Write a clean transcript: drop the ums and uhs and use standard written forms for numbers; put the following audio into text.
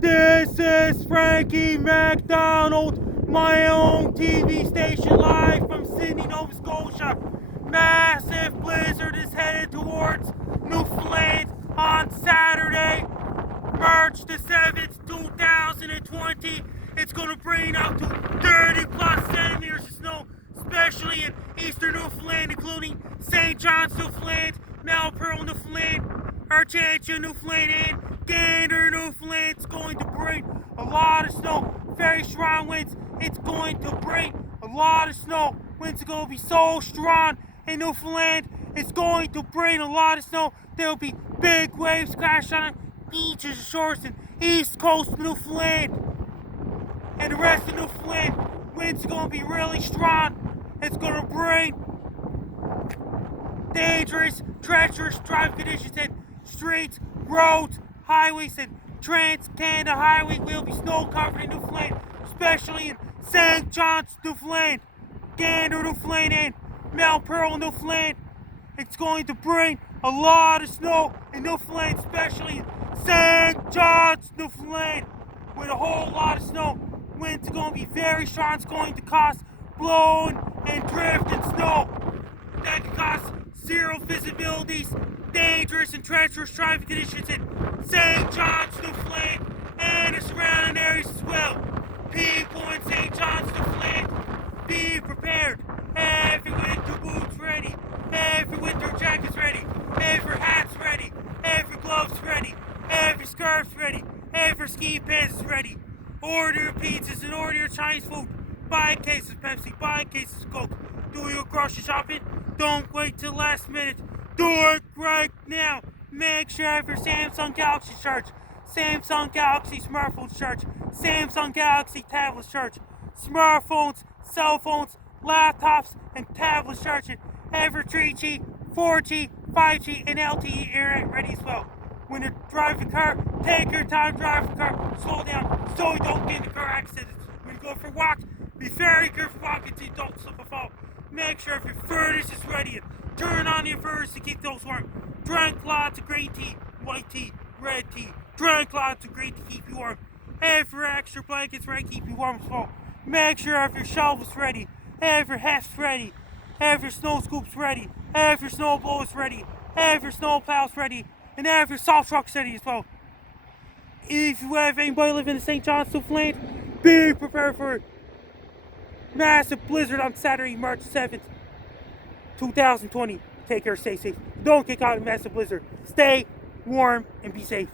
This is Frankie McDonald, my own TV station, live from Sydney, Nova Scotia. Massive blizzard is headed towards Newfoundland on Saturday, March the 7th, 2020. It's going to bring up to 30 plus centimeters of snow, especially in eastern Newfoundland, including St. John's, Newfoundland, Pearl, Newfoundland, Argentia, Newfoundland, and Gander, Newfoundland. It's going to bring a lot of snow, very strong winds. It's going to bring a lot of snow. Winds are going to be so strong in Newfoundland. It's going to bring a lot of snow. There'll be big waves crashing on beaches and shores and east coast of Newfoundland. And the rest of Newfoundland, winds are going to be really strong. It's going to bring dangerous, treacherous driving conditions in streets, roads, highways, and Trans-Canada Highway will be snow covered in Newfoundland, especially in St. John's, Newfoundland, Gander, Newfoundland, and Pearl, Newfoundland. It's going to bring a lot of snow in Newfoundland, especially in St. John's, Newfoundland, with a whole lot of snow. Winds are going to be very strong. It's going to cause blowing and drift and snow. That could cause zero visibilities, dangerous and treacherous driving conditions in St. John's, Newfoundland, and the surrounding areas as well. People in St. John's, Newfoundland, be prepared. Every winter boots ready, every winter jacket's ready, every hat's ready, every glove's ready, every scarf's ready, every ski pants is ready. Order your pizzas and order your Chinese food. Buy cases of Pepsi, buy cases of Coke. Do your grocery shopping. Don't wait till last minute. Do it right now. Make sure you have your Samsung Galaxy charge, Samsung Galaxy smartphone charge, Samsung Galaxy tablet charge, smartphones, cell phones, laptops, and tablets charging. Have your 3G, 4G, 5G, and LTE internet ready as well. When you drive the car, take your time driving the car. Slow down so you don't get into car accidents. When you go for a walk, be very careful walking so you don't slip and fall. Make sure if your furnace is ready and turn on your furnace to keep those warm. Drink lots of green tea, white tea, red tea. Drink lots of green tea to keep you warm. Have your extra blankets ready to keep you warm as well. Make sure have your shovels ready. Have your hefts ready. Have your snow scoops ready. Have your snow blowers ready. Have your snow plows ready. And have your salt trucks ready as well. If you have anybody living in St. John's, Newfoundland, be prepared for a massive blizzard on Saturday, March 7th, 2020. Take care, stay safe. Don't get caught in a massive blizzard. Stay warm and be safe.